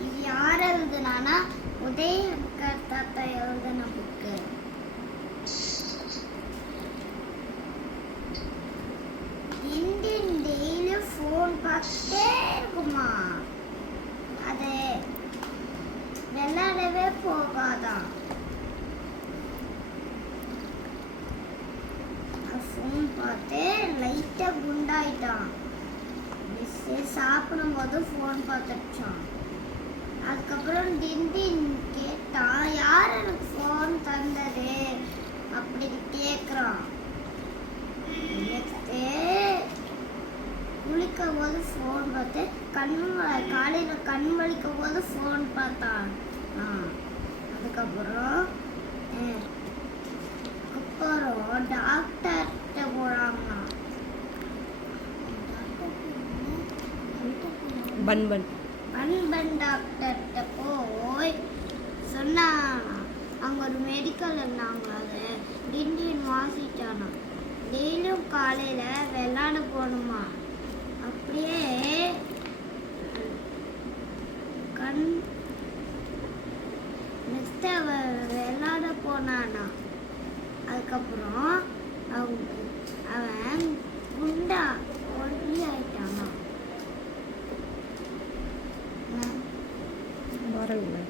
இது யார் எழுதுனானா உதயங்கர் தாத்தா எழுதுன புக்கு இந்தியன் டெய்லி ஃபோன் பார்த்துட்டே இருக்குமா? அது விளையாடவே போகாதான் ஃபோன் பார்த்து லைட்டாக குண்டாயிட்டான். சாப்பிடும் சாப்பிடும்போது ஃபோன் பார்த்துச்சான் அதுக்கப்புறம் டிண்டின் கேட்டான் யார் எனக்கு ஃபோன் தந்தது அப்படின்னு கேட்குறான் நெக்ஸ்ட்டு குளிக்கும் போது ஃபோன் பார்த்து கண் காலையில் கண் வலிக்கும் போது ஃபோன் பார்த்தான். ஆ அதுக்கப்புறம் அப்புறம் டாக்டர்கிட்ட போகிறாங்கண்ணா பன் பன் அன்பன் டாக்டர்கிட்ட போய் சொன்னானா அங்கே ஒரு மெடிக்கல் இருந்தாங்க அது டிண்டின் வாசிட்டானா டெய்லியும் காலையில் விளாட போகணுமா? அப்படியே கண் நெக்ஸ்ட் அவன் விளாட போனானா. அதுக்கப்புறம் அவங்க அவன் 还有呢